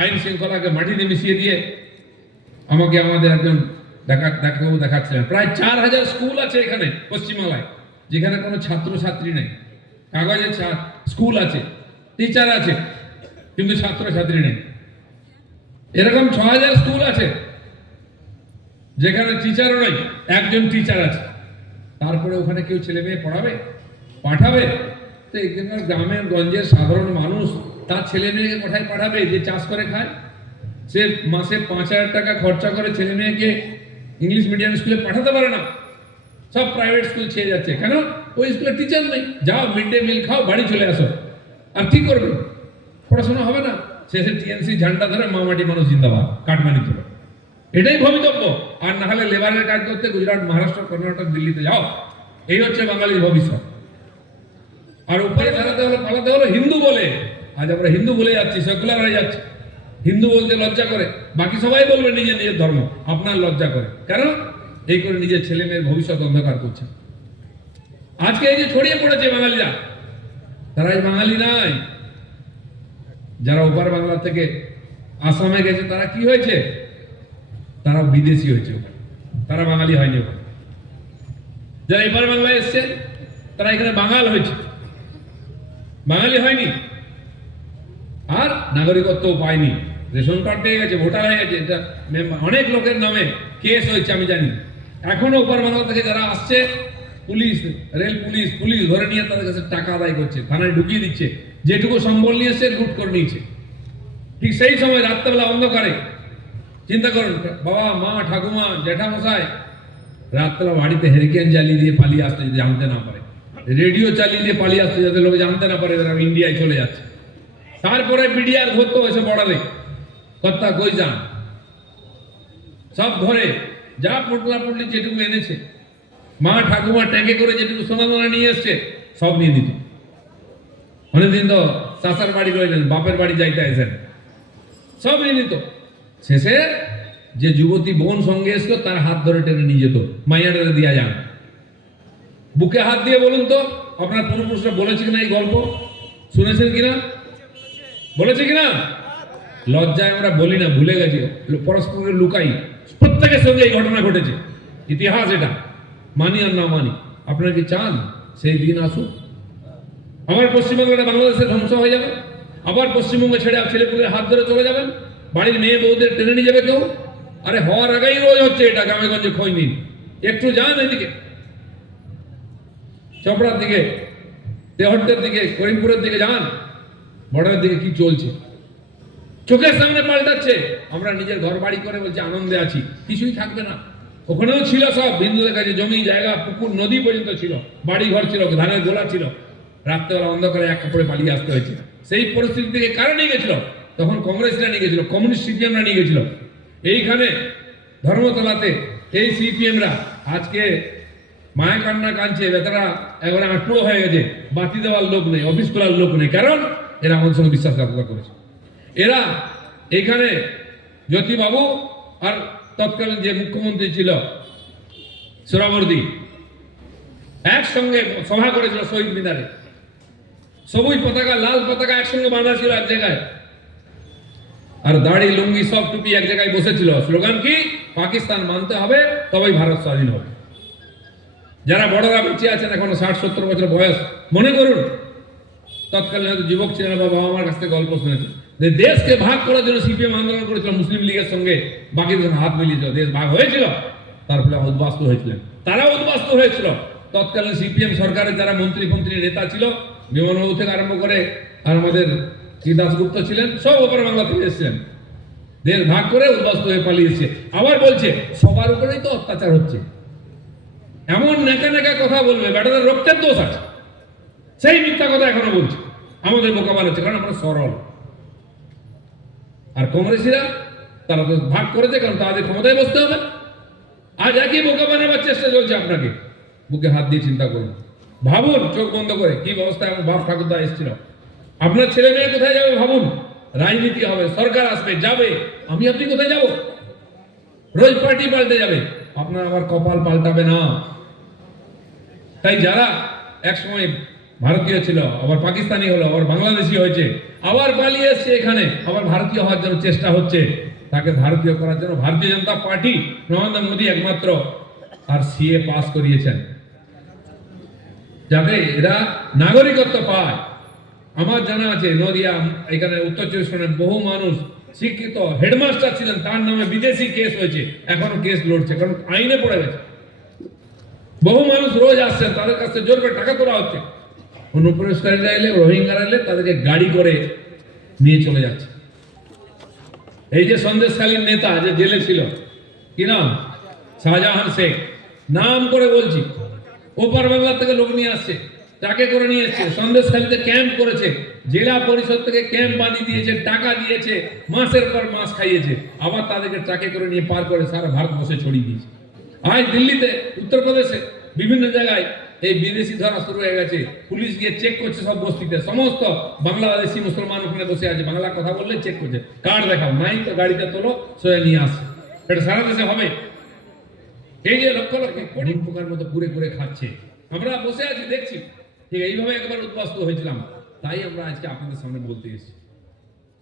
আইন শৃঙ্খলাকে মাটিতে মিশিয়ে দিয়ে আমাকে আমাদের একজন ডাক্তারবাবু দেখাচ্ছিলেন প্রায় 4000 স্কুল আছে এখানে পশ্চিমবাংলায়, যেখানে কোনো ছাত্রছাত্রী নেই। কাগজে স্কুল আছে, টিচার আছে, কিন্তু ছাত্রছাত্রী নেই। এরকম 6000 স্কুল আছে যেখানে টিচারও নেই, একজন টিচার আছে। তারপরে ওখানে কেউ ছেলে মেয়ে পড়াবে, পাঠাবে? তো এখানকার গ্রামের গঞ্জের সাধারণ মানুষ তার ছেলে মেয়েকে কোথায় পাঠাবে? যে চাষ করে খায়, সে মাসে 5000 টাকা খরচা করে ছেলে মেয়েকে ইংলিশ মিডিয়াম স্কুলে পাঠাতে পারে না। সব প্রাইভেট স্কুল ছেড়ে যাচ্ছে। কেন? ওই স্কুলে টিচার নেই। যাও মিড ডে মিল খাও, বাড়ি চলে আসো। আর কি করবে? পড়াশোনা হবে না। শেষে টিএমসি ঝান্ডা ধরে মামাটি মানুষ জিন্দাবাদ, কাটমানি তোলো। এটাই ভবিতব্য। আর না হলে লেবারের কাজ করতে গুজরাট, মহারাষ্ট্র, কর্ণাটক, দিল্লিতে যাও। এই হচ্ছে বাঙালির ভবিষ্যৎ। আর উপরে পালাতে হলো হিন্দু বলে। আজ আমরা হিন্দু বলে যাচ্ছি, সেকুলার হয়ে যাচ্ছে। হিন্দু বলতে লজ্জা করে, বাকি সবাই বলবে নিজের নিজের ধর্ম, আপনার লজ্জা করে। কেন? এই করে নিজের ছেলে মেয়ের ভবিষ্যৎ অন্ধকার করছে। আজকে এই যে ছড়িয়ে পড়েছে বাঙালিরা, তারা এই বাঙালি নাই। যারা ওপার বাংলা থেকে আসামে গেছে তারা কি হয়েছে? তারা বিদেশি হয়েছে, তারা বাঙালি হয়নি। যারা এপার বাংলায় এসছে তারা এখানে বাঙাল হয়েছে, বাঙালি হয়নি। আর নাগরিকত্ব পায়নি, রেশন কার্ড পেয়ে গেছে, ভোটার হয়ে গেছে। এটা অনেক লোকের নামে কেস হয়েছে, আমি জানি। এখনো ওপার বাংলা থেকে যারা আসছে, পুলিশ, রেল পুলিশ ধরে নিয়ে তাদের কাছে টাকা আদায় করছে, থানায় ঢুকিয়ে দিচ্ছে। যেটুকু সম্বল নিয়ে এসে লুট করে নিয়েছে। ঠিক সেই সময় রাত্রেবেলা অন্ধকারে, চিন্তা করুন, বাবা মা ঠাকুমা জ্যাঠামশাই রাত্রেবেলা বাড়িতে হেরিকেন জ্বালিয়ে দিয়ে পালিয়ে আসতে, যদি জানতে না পারে, রেডিও চালিয়ে দিয়ে পালিয়ে আসতে, যাতে লোক জানতে না পারে তারা ইন্ডিয়ায় চলে যাচ্ছে। তারপরে বিডিআর ধরতো এসে বর্ডারে, কর্তা কই যান, সব ধরে যা পটলা পটলি যেটুকু এনেছে, মা ঠাকুমা ট্যাঙ্কে করে যেটুকু সোনা দানা নিয়ে এসছে, সব নিয়ে নিত। অনেকদিন তো চাষার বাড়ি রইলেন, বাপের বাড়ি যাইতে আসেন, সব নিয়ে নিত। শেষে যে যুবতী বোন সঙ্গে এসলো তার হাত ধরে টেনে নিয়ে যেত, মাইয়াটারে দিয়া যান। বুকে হাত দিয়ে বলুন তো, আপনার পূর্বপুরুষরা বলেছে কিনা এই গল্প? শুনেছেন কিনা? বলেছে কিনা? লজ্জায় আমরা বলি না, ভুলে গেছি, পরস্পরের লুকাই। প্রত্যেকের সঙ্গে এই ঘটনা ঘটেছে, ইতিহাস এটা, মানি আর না মানি। আপনারা কি চান সেই দিন আসুক? আবার পশ্চিমবঙ্গটা বাংলাদেশের ধ্বংস হয়ে যাবে, আবার পশ্চিমবঙ্গে ছেড়ে ছেলেপুলের হাত ধরে চলে যাবেন, বাড়ির মেয়ে বউদের টেনে নিয়ে যাবে কেউ? আরে হওয়ার আগেই রোজ হচ্ছে এটা, গ্রামে গঞ্জে খোঁজ নিন। একটু যান এদিকে, চপড়ার দিকে, তেহট্টের দিকে, করিমপুরের দিকে যান, বর্ডারের দিকে কি চলছে চোখের সামনে পাল্টাচ্ছে। আমরা নিজের ঘর বাড়ি করে বলছি আনন্দে আছি, কিছুই থাকবে না। ওখানেও ছিল সব, হিন্দুদের কাছে জমি জায়গা, পুকুর, নদী পর্যন্ত ছিল, বাড়ি ঘর ছিল, ধানের গোলা ছিল। রাত্রেবেলা অন্ধকারে এক কাপড়ে পালিয়ে আসতে হয়েছে। সেই পরিস্থিতি থেকে কারা নিয়ে গেছিল? তখন কংগ্রেসরা নিয়ে গেছিল, কমিউনিস্ট সিপিএমরা নিয়ে গেছিল। এইখানে ধর্মতলাতে এই সিপিএমরা আজকে মায়া কান্না কাঁদছে, বেতারা একবারে আঁটপুড়ো হয়ে গেছে, বাতি দেওয়ার লোক নেই, অফিস খোলার লোক নেই। কারণ এরা আমাদের সঙ্গে বিশ্বাসঘাতকতা করেছে। এরা এইখানে জ্যোতিবাবু আর তৎকালীন যে মুখ্যমন্ত্রী ছিল সোহরাওয়ার্দী একসঙ্গে সভা করেছিল শহীদ মিনারে। সবুজ পতাকা, লাল পতাকা একসঙ্গে বাঁধা ছিল এক জায়গায়, আর দাড়ি লুঙ্গি সব টুপি এক জায়গায় বসেছিল। স্লোগান কি? পাকিস্তান মানতে হবে, তবেই ভারত স্বাধীন হবে। যারা বড়রা বেঁচে আছেন এখনো 60-70 বছর বয়স, মনে করুন তৎকালীন হয়তো যুবক ছিলেন বা বাবা আমার কাছ থেকে গল্প শুনেছে, যে দেশকে ভাগ করার জন্য সিপিএম আন্দোলন করেছিল, মুসলিম লীগের সঙ্গে বাকিদের হাত মিলিয়েছিল, দেশ ভাগ হয়েছিল, তার ফলে উদ্বাস্তু হয়েছিলেন। তারা উদ্বাস্তু হয়েছিল। তৎকালীন সিপিএম সরকারের যারা মন্ত্রী নেতা ছিল, বিমানবাবু থেকে আরম্ভ করে, আর আমাদের কি দাসগুপ্ত ছিলেন, সব ওপর বাংলা থেকে এসেছিলেন। দেশ ভাগ করে উদ্বাস্তু হয়ে পালিয়েছে। আবার বলছে সবার উপরেই তো অত্যাচার হচ্ছে। এমন নেকা নেকা কথা বলবে, বেটাদের রক্তের দোষ আছে, সেই মিথ্যা কথা এখনো বলছে। আমাদের বোকা বানাচ্ছে, কারণ আমরা সরল। আর কংগ্রেসীরা তারা তো ভাগ করেছে, কারণ তাদের ক্ষমতায় বসতে হবে। আজ একই বোকা বানাবার চেষ্টা চলছে আপনাকে। বুকে হাত দিয়ে চিন্তা করুন, ভাবুন চোখ বন্ধ করে কি ব্যবস্থা আমার বাপ ঠাকুরদা এসেছিল। আপনার ছেলে মেয়ে কোথায় যাবে ভাবুন। রাজনীতি হবে, সরকার আসবে, যাবে, আপনি কোথায় যাব? রোজ পার্টি পাল্টে যাবে, আপনার আবার কপাল পাল্টাবে না। তাই যারা একসময় ভারতীয় ছিল, আবার পাকিস্তানি হলো, আবার বাংলাদেশি হয়েছে, আবার পালিয়ে এসছে এখানে, আবার ভারতীয় হওয়ার জন্য চেষ্টা হচ্ছে, তাকে ভারতীয় করার জন্য ভারতীয় জনতা পার্টি, নরেন্দ্র মোদী একমাত্র আর সিএ পাস করিয়েছেন, যাতে এরা নাগরিকত্ব পায়। আমার জানা আছে নদিয়া, এখানে উত্তর চব্বিশ পরগনার বহু মানুষ শিক্ষিত হেডমাস্টার ছিলেন, তার নামে বিদেশি কেস হয়েছে, এখনো কেস লড়ছে, কারণ আইনে পড়ে গেছে। বহু মানুষ রোজ আসছেন, তাদের কাছে জোর করে টাকা তোলা হচ্ছে। অনুপ্রবেশকারীরা এলে, রোহিঙ্গারা এলে তাদেরকে গাড়ি করে নিয়ে চলে যাচ্ছে। এই যে সন্দেশকালীন নেতা যে জেলে ছিল, কি নাম, শাহজাহান শেখ, নাম করে বলছি, ওপার বাংলা থেকে লোক নিয়ে আসছে, টাকে করে নিয়ে এসছে, সন্দেশখালীতে ক্যাম্প করেছে, জেলা পরিষদ থেকে ক্যাম্প বানিয়ে দিয়েছে, টাকা দিয়েছে, মাসের পর মাস খাইয়েছে, আবার তাদেরকে ট্রাকে করে নিয়ে পার করে সারা ভারতবর্ষে ছড়িয়ে দিয়েছে। আজ দিল্লিতে, উত্তরপ্রদেশে, বিভিন্ন জায়গায় এই বিদেশি ধরা শুরু হয়ে গেছে। পুলিশ গিয়ে চেক করছে সব বস্তিতে, সমস্ত বাংলাদেশি মুসলমান ওখানে বসে আছে, বাংলা কথা বললে চেক করছে, কার্ড দেখাও, নাই তো গাড়িতে তোলো, সোয়া নিয়ে আসছে। এটা সারা দেশে হবে। এই যে লক্ষ লক্ষ কোটি পোকার মতো ঘুরে ঘুরে খাচ্ছে, আমরা বসে আছি দেখছি। ঠিক এইভাবে একবার উদ্বাস্ত হয়েছিলাম, তাই আমরা আজকে আপনাদের সামনে বলতে এসেছি।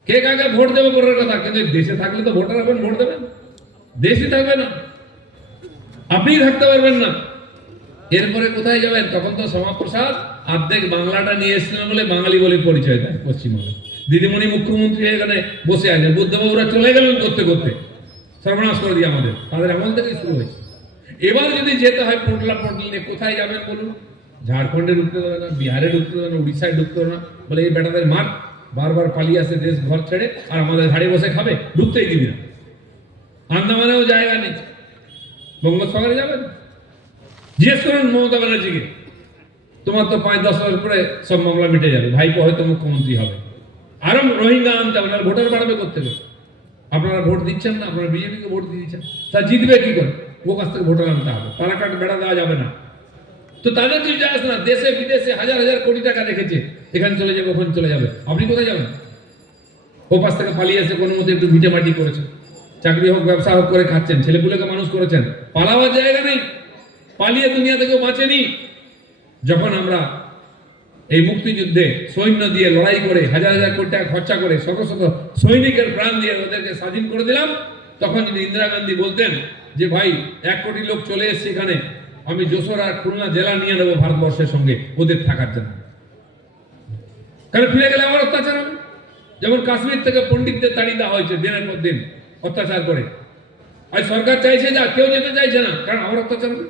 কে কাকে ভোট দেবে পরের কথা, কিন্তু দেশে থাকলে তো ভোটার হবেন, ভোট দেবেন। দেশই থাকবে না, আপনি থাকতে পারবেন না, এরপরে কোথায় যাবেন? তখন তো শ্যামাপ্রসাদ অর্ধেক বাংলাটা নিয়ে এসেছিলেন বলে বাঙালি বলে পরিচয় দেয় পশ্চিমবঙ্গে। দিদিমণি মুখ্যমন্ত্রী এখানে বসে আছেন, বুদ্ধবাবুরা চলে গেলেন করতে করতে, সর্বনাশ করে দিয়ে আমাদের, তাদের আমল থেকেই শুরু হয়েছে। এবার যদি যেতে হয় পোটলা নিয়ে, কোথায় যাবেন বলুন? ঝাড়খণ্ডে ঢুকতে দেবে না, বিহারে ঢুকতে দেবে না, উড়িষ্যায় ঢুকতে দেবে না, বলে এই বেটাদের মার, বারবার পালিয়ে আসে দেশ ঘর ছেড়ে, আর আমাদের ঘাড়ে বসে খাবে, ঢুকতেই দিবি না। আন্দামানেও জায়গা নেই, বঙ্গোপসাগরে যাবেন? জিজ্ঞেস করুন মমতা ব্যানার্জিকে, তোমার তো 5-10 বছর পরে সব মামলা মিটে যাবে, ভাইপো হয়তো মুখ্যমন্ত্রী হবে, আরো রোহিঙ্গা আনতে হবে, ভোটার বাড়াবে করতে হবে। আপনারা ভোট দিচ্ছেন না, আপনারা বিজেপিকে ভোট দিয়ে দিচ্ছেন, তা জিতবে কি করে? ও কাছ থেকে ভোটার আনতে হবে, পালাকাট বেড়া দেওয়া যাবে না। তো তাদের কিছু যায় আসে না, দেশে বিদেশে হাজার হাজার কোটি টাকা রেখেছে, এখানে চলে যাবে, ওখানে চলে যাবে, আপনি কোথায় যাবেন? ও পাশ থেকে পালিয়ে এসে কোনো মতো একটু ভিটে মাটি করেছেন, চাকরি হোক ব্যবসা হোক করে খাচ্ছেন, ছেলেপুলেকে মানুষ করেছেন, পালাবার জায়গা নেই, পালিয়ে দুনিয়া থেকেও বাঁচেনি। যখন আমরা এই মুক্তিযুদ্ধে সৈন্য দিয়ে লড়াই করে হাজার হাজার কোটি টাকা খরচা করে শত শত সৈনিকের প্রাণ দিয়ে ওদেরকে স্বাধীন করে দিলাম, তখন যদি ইন্দিরা গান্ধী বলতেন যে ভাই 1 কোটি লোক চলে এসছে এখানে, আমি যশোর আর খুলনা জেলা নিয়ে নেবো ভারতবর্ষের সঙ্গে ওদের থাকার জন্য, কারণ ফিরে গেলে আবার অত্যাচার হবে। যেমন কাশ্মীর থেকে পণ্ডিতদের তাড়িয়ে দেওয়া হয়েছে দিনের পর দিন অত্যাচার করে, আজ সরকার চাইছে যা, কেউ যেতে চাইছে না, কারণ আবার অত্যাচার হবে,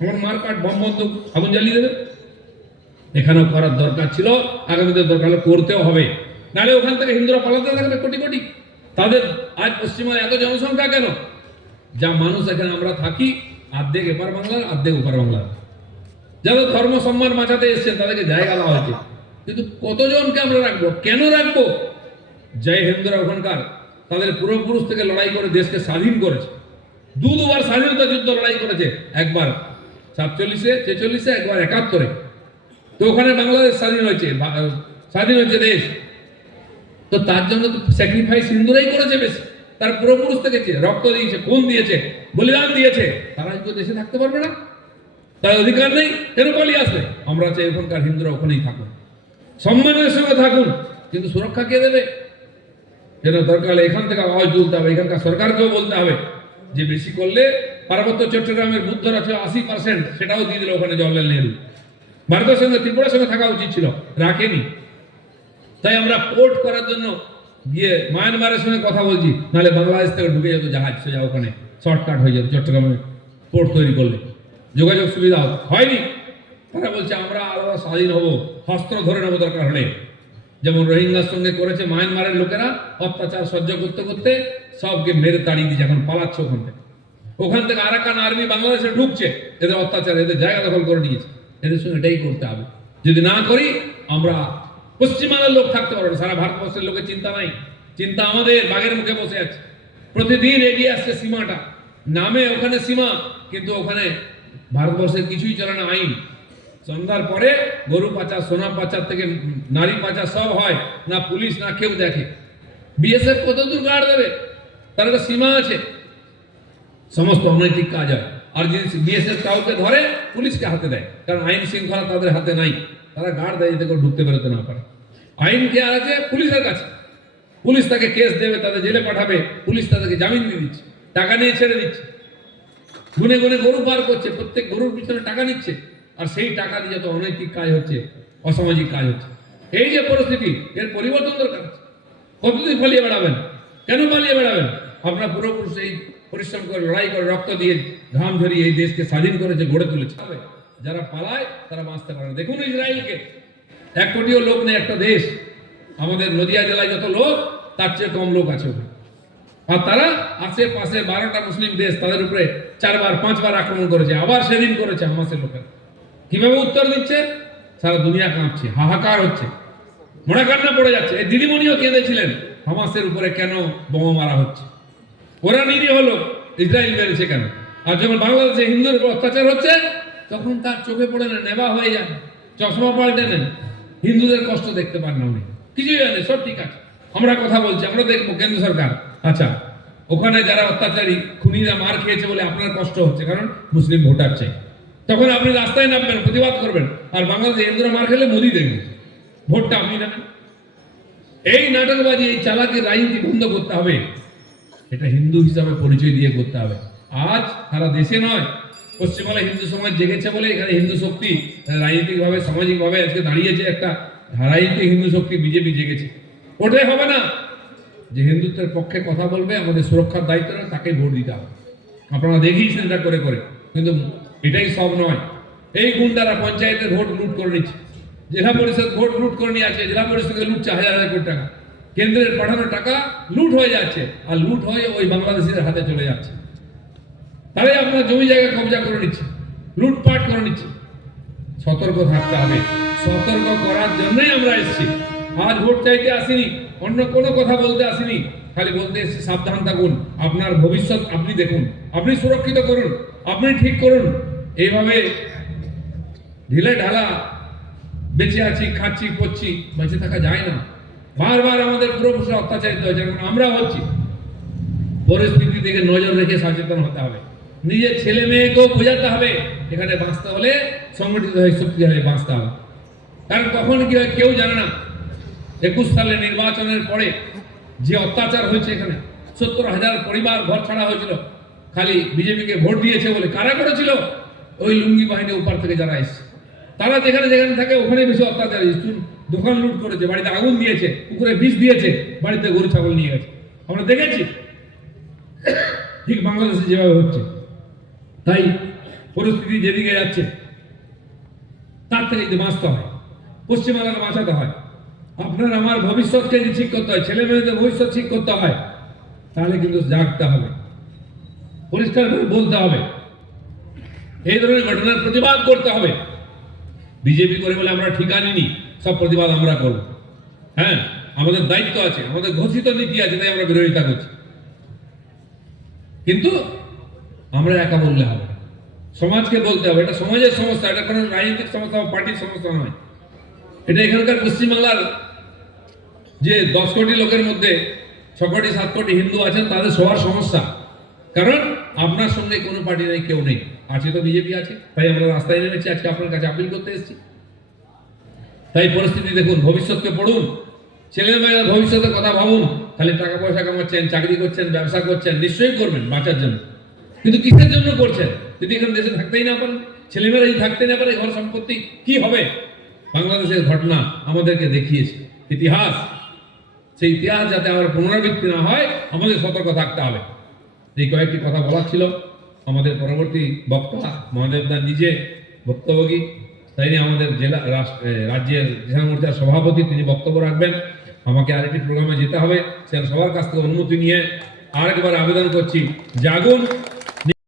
আমার মারকাট বম বন্দুক আগুন জ্বালিয়ে দেবে। এখানেও করার দরকার ছিল, আগামীতে দরকার হলে করতেও হবে, নাহলে ওখান থেকে হিন্দুরা পালাতে থাকবে কোটি কোটি। তাদের আজ পশ্চিমবঙ্গে এত জনসংখ্যা কেন? যা মানুষ এখানে আমরা থাকি, অর্ধেক এপার বাংলার, অর্ধেক ওপার বাংলার, যাদের ধর্ম সম্মান বাঁচাতে এসছেন তাদেরকে জায়গা দেওয়া হয়েছে, কিন্তু কতজনকে আমরা রাখবো? কেন রাখবো? জয় হিন্দুরা ওখানকার তাদের পূর্বপুরুষ থেকে লড়াই করে দেশকে স্বাধীন করেছে, দুবার স্বাধীনতা যুদ্ধ লড়াই করেছে, একবার 47-46, একবার 71। তো ওখানে বাংলাদেশ স্বাধীন হয়েছে দেশ, তো তার জন্য তো স্যাক্রিফাইস হিন্দুরাই করেছে বেশি, তার পূর্বপুরুষ থেকে রক্ত দিয়েছে, খুন দিয়েছে, বলিদান দিয়েছে, তারা যদি দেশে থাকতে পারবে না, তার অধিকার নেই, কেন পালিয়ে আসবে? আমরা চাই ওখানকার হিন্দুরা ওখানেই থাকুন, সম্মানের সঙ্গে থাকুন, কিন্তু সুরক্ষা কে দেবে? যেন দরকার হলে এখান থেকে আওয়াজ তুলতে হবে, এখানকার সরকারকেও বলতে হবে যে বেশি করলে পার্বত্য চট্টগ্রামের বুদ্ধরা ছিল 80%, সেটাও দিয়ে দিল ওখানে জওয়াহরলাল নেহরু। ভারতের সঙ্গে ত্রিপুরার সঙ্গে থাকা উচিত ছিল, রাখেনি। তাই আমরা পোর্ট করার জন্য গিয়ে মায়ানমারের সঙ্গে কথা বলছি, নাহলে বাংলাদেশ থেকে ঢুকে যেত জাহাজ, সোজা ওখানে শর্টকাট হয়ে যেত, চট্টগ্রামে পোর্ট তৈরি করলে যোগাযোগ সুবিধা হয়নি। তারা বলছে আমরা আলাদা স্বাধীন হবো, অস্ত্র ধরে নেবো দরকার হলে, যেমন রোহিঙ্গার সঙ্গে করেছে মায়ানমারের লোকেরা, অত্যাচার সহ্য করতে করতে সবকে মেরে তাড়িয়ে দিয়েছে, এখন পালাচ্ছে ওখান থেকে আরাকান আর্মি বাংলাদেশে ঢুকছে, এদের অত্যাচার, এদের জায়গা দখল করে নিয়েছে, এদের সঙ্গে এটাই করতে হবে। যদি না করি আমরা পশ্চিমবাংলার লোক থাকতে পারবো না, সারা ভারতবর্ষের লোকের চিন্তা নাই, চিন্তা আমাদের বাঘের মুখে বসে আছে, প্রতিদিন এগিয়ে আসছে সীমাটা, নামে ওখানে সীমা, কিন্তু ওখানে ভারতবর্ষের কিছুই চলে না আইন। সন্ধ্যার পরে গরু পাচার, সোনা পাচার থেকে নারী পাচার সব হয়, না পুলিশ না কেউ দেখে। বিএসএফ কত দূর গার্ড দেবে? তার একটা সীমা আছে, সমস্ত অনৈতিক কাজ হয়। আর যদি বিএসএফ কাউকে ধরে পুলিশকে হাতে দেয়, কারণ আইন শৃঙ্খলা তাদের হাতে নাই, তারা গার্ড দেয় যাতে করে ঢুকতে বেরোতে না পারে। আইন কে আছে? পুলিশের কাছে। পুলিশ তাকে কেস দেবে, তাদের জেলে পাঠাবে, পুলিশ তাদেরকে জামিন দিয়ে দিচ্ছে, টাকা নিয়ে ছেড়ে দিচ্ছে। গুনে গুনে গরু পার করছে, প্রত্যেক গরুর পিছনে টাকা নিচ্ছে, আর সেই টাকা দিয়ে যত অনৈতিক কাজ হচ্ছে, অসামাজিক কাজ হচ্ছে। এই যে পরিস্থিতি, এর পরিবর্তন দরকার আছে। কতদিন পালিয়ে বেড়াবেন? কেন পালিয়ে বেড়াবেন? আপনার পূর্বপুরুষ এই পরিশ্রম করে, লড়াই করে, রক্ত দিয়ে, ঘাম ঝরিয়ে এই দেশকে স্বাধীন করেছে, গড়ে তুলেছে। যারা পালায় তারা বাঁচতে পারে না। দেখুন ইসরায়েলকে, 1 কোটিও লোক নেই একটা দেশ। আমাদের নদিয়া জেলায় যত লোক, তার চেয়ে কম লোক আছে ওখানে। আর তারা আশেপাশে 12টা মুসলিম দেশ তাদের উপরে 4বার 5বার আক্রমণ করেছে, আবার সেদিন করেছে হামাসের লোকেরা। কিভাবে উত্তর দিচ্ছে? সারা দুনিয়া কাঁপছে, হাহাকার হচ্ছে, মোড়া কান্না পড়ে যাচ্ছে। এই দিদিমণিও কেঁদেছিলেন হামাসের উপরে কেন বোমা মারা হচ্ছে, ওরা নিরীহ লোক, ইসরায়েল মেরেছে কেন। আর যখন বাংলাদেশে হিন্দুর উপর অত্যাচার হচ্ছে, তখন তার চোখে পড়ে না, নেবা হয়ে যায়, চশমা পাল্টে নেন, হিন্দুদের কষ্ট দেখতে পান না উনি, কিছুই জানে, সব ঠিক আছে, আমরা কথা বলছি, আমরা দেখবো কেন্দ্র সরকার। আচ্ছা, ওখানে যারা অত্যাচারী খুনিরা মার খেয়েছে বলে আপনার কষ্ট হচ্ছে, কারণ মুসলিম ভোটার চাই, তখন আপনি রাস্তায় নামবেন, প্রতিবাদ করবেন। আর বাংলাদেশে হিন্দুরা মার খেলে মোদি দেখবেন, ভোটটা আপনি নেবেন। এই নাটকবাজি, এই চালাকি রাজনীতি বন্ধ করতে হবে। এটা হিন্দু হিসাবে পরিচয় দিয়ে করতে হবে। আজ সারা দেশে নয়, পশ্চিমবাংলায় হিন্দু সমাজ জেগেছে বলে এখানে হিন্দু শক্তি রাজনৈতিকভাবে, সামাজিকভাবে আজকে দাঁড়িয়েছে। একটা রাজনৈতিক হিন্দু শক্তি বিজেপি জেগেছে। ওটাই হবে না যে হিন্দুত্বের পক্ষে কথা বলবে, আমাদের সুরক্ষার দায়িত্ব না, তাকে ভোট দিতে হবে। আপনারা দেখিয়েছেন এটা করে করে, কিন্তু এটাই সব নয়। এই গুন্ডারা পঞ্চায়েতের ভোট লুট করে নিচ্ছে, জেলা পরিষদ ভোট লুট করে নিয়ে আছে, জেলা পরিষদকে লুটছে হাজার হাজার কোটি টাকা, কেন্দ্রের পাঠানো টাকা লুট হয়ে যাচ্ছে, আর লুট হয়ে ওই বাংলাদেশিদের হাতে চলে যাচ্ছে। তারাই আপনার জমি জায়গা কবজা করে নিচ্ছে, লুটপাট করে নিচ্ছে। সতর্ক থাকতে হবে, সতর্ক করার জন্যই আমরা এসেছি। আজ ভোট চাইতে আসিনি, অন্য কোনো কথা বলতে আসিনি, খালি বলতে এসেছি সাবধান থাকুন, আপনার ভবিষ্যৎ আপনি দেখুন, আপনি সুরক্ষিত করুন, আপনি ঠিক করুন। এইভাবে ঢিলে ঢালা বেঁচে আছি, খাচ্ছি, পড়ছি, বেঁচে থাকা যায় না। বারবার আমাদের পূর্বপুরুষরা অত্যাচারিত হয়েছে, এখন আমরা হচ্ছি। পরিস্থিতি থেকে নজর রেখে সচেতন হতে হবে, নিজের ছেলে মেয়েকেও বোঝাতে হবে এখানে বাঁচতে হলে সংগঠিত হয়ে শক্তিশালী বাঁচতে হবে। কারণ কখন কি হয় কেউ জানে না। 21 সালে নির্বাচনের পরে যে অত্যাচার হয়েছে, এখানে 70,000 পরিবার ঘর ছাড়া হয়েছিল, খালি বিজেপিকে ভোট দিয়েছে বলে। কারা করেছিল? ওই লুঙ্গি বাহিনী উপর থেকে যারা এসছে, তারা যেখানে যেখানে থাকে ওখানে বেশি অত্যাচার। দোকান লুট করেছে, বাড়িতে আগুন দিয়েছে, পুকুরে বিষ দিয়েছে, বাড়িতে গরু ছাগল নিয়ে গেছে, আমরা দেখেছি। ঠিক বাংলাদেশে যেভাবে হচ্ছে, তাই পরিস্থিতি যেদিকে যাচ্ছে তার থেকে যদি বাঁচতে হয়, পশ্চিমবাংলাকে বাঁচাতে হয়, আপনার আমার ভবিষ্যৎকে যদি ঠিক করতে হয়, ছেলে মেয়েদের ভবিষ্যৎ ঠিক করতে হয়, তাহলে কিন্তু জাগতে হবে, পরিষ্কার করে বলতে হবে, এই ধরনের ঘটনার প্রতিবাদ করতে হবে। বিজেপি করে বলে আমরা ঠিক আনিনি, সব প্রতিবাদ আমরা করব। হ্যাঁ, আমাদের দায়িত্ব আছে, আমাদের ঘোষিত নীতি আছে, তাই আমরা বিরোধিতা করছি। কিন্তু আমরা একা বললে হবে না, সমাজকে বলতে হবে। এটা সমাজের সমস্যা, এটা কোনো রাজনৈতিক সমস্যা বা পার্টির সমস্যা নয়। এটা এখানকার পশ্চিমবাংলার যে 10 কোটি লোকের মধ্যে 6 কোটি 7 কোটি হিন্দু আছেন, তাদের সবার সমস্যা। কারণ আপনার সঙ্গে কোনো পার্টি নেই, কেউ নেই, আছে তো বিজেপি আছে, তাই আমরা রাস্তায় নেমেছি, আজকে আপনার কাছে আপিল করতে এসেছি। তাই পরিস্থিতি দেখুন, ভবিষ্যৎকে পড়ুন, ছেলে মেয়েরা ভবিষ্যতের কথা ভাবুন। খালি টাকা পয়সা কামাচ্ছেন, চাকরি করছেন, ব্যবসা করছেন, নিশ্চয়ই করবেন বাঁচার জন্য, কিন্তু কিসের জন্য করছেন? যদি এখানে দেশে থাকতেই না পারেন, ছেলেমেয়েরা যদি থাকতে না পারে, ঘর সম্পত্তি কি হবে? বাংলাদেশের ঘটনা আমাদেরকে দেখিয়েছে ইতিহাস, সেই ইতিহাস যাতে আবার পুনরাবৃত্তি না হয়, আমাদের সতর্ক থাকতে হবে। এই কয়েকটি কথা বলার ছিল। আমাদের পরবর্তী বক্তা মহাদেবদা নিজে বক্তব্যী, তাই নিয়ে আমাদের জেলা রাজ্যের কিষাণ মোর্চার সভাপতি, তিনি বক্তব্য রাখবেন। আমাকে আরেকটি প্রোগ্রামে যেতে হবে, সে সবার কাছ থেকে অনুমতি নিয়ে আরেকবার আবেদন করছি, জাগুন।